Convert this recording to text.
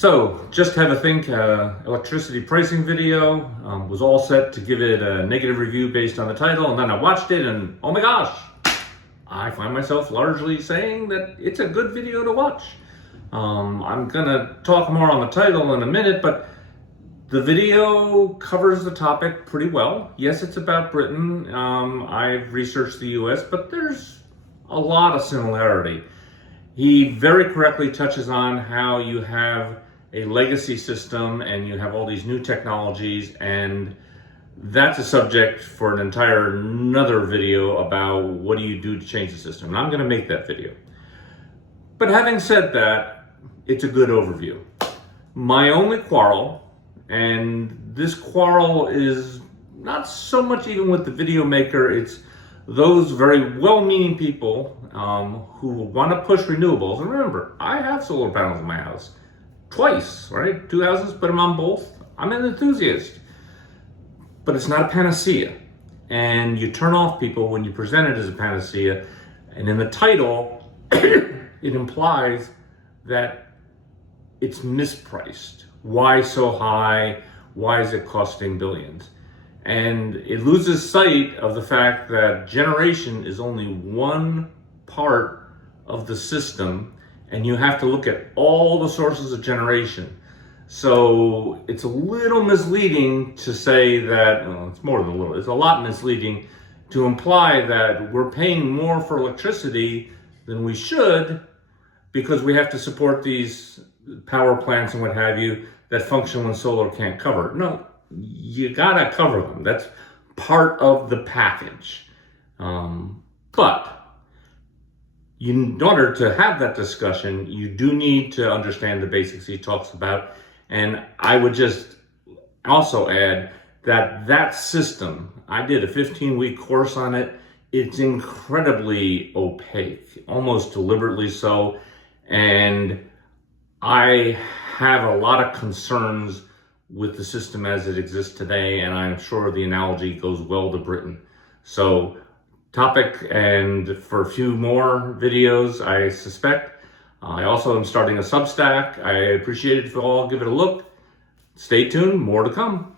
So, just have a think, electricity pricing video, was all set to give it a negative review based on the title, and then I watched it and oh my gosh, I find myself largely saying that it's a good video to watch. I'm gonna talk more on the title in a minute, but the video covers the topic pretty well. Yes, it's about Britain. I've researched the US, but there's a lot of similarity. He very correctly touches on how you have a legacy system and you have all these new technologies, and that's a subject for another video about what do you do to change the system. And I'm going to make that video. But having said that, it's a good overview. My only quarrel, and this quarrel is not so much even with the video maker, it's those very well-meaning people who want to push renewables. And remember, I have solar panels in my house. Twice, right? 2 houses, put them on both. I'm an enthusiast. But it's not a panacea. And you turn off people when you present it as a panacea. And in the title, it implies that it's mispriced. Why so high? Why is it costing billions? And it loses sight of the fact that generation is only one part of the system, and you have to look at all the sources of generation. So it's a little misleading to say that, well, it's more than a little, it's a lot misleading to imply that we're paying more for electricity than we should because we have to support these power plants and what have you that function when solar can't cover. No, you gotta cover them. That's part of the package. But in order to have that discussion, you do need to understand the basics he talks about. And I would just also add that that system, I did a 15-week course on it. It's incredibly opaque, almost deliberately so. And I have a lot of concerns with the system as it exists today, and I'm sure the analogy goes well to Britain. So, topic, and for a few more videos, I suspect. I also am starting a Substack. I appreciate it if you all give it a look. Stay tuned, more to come.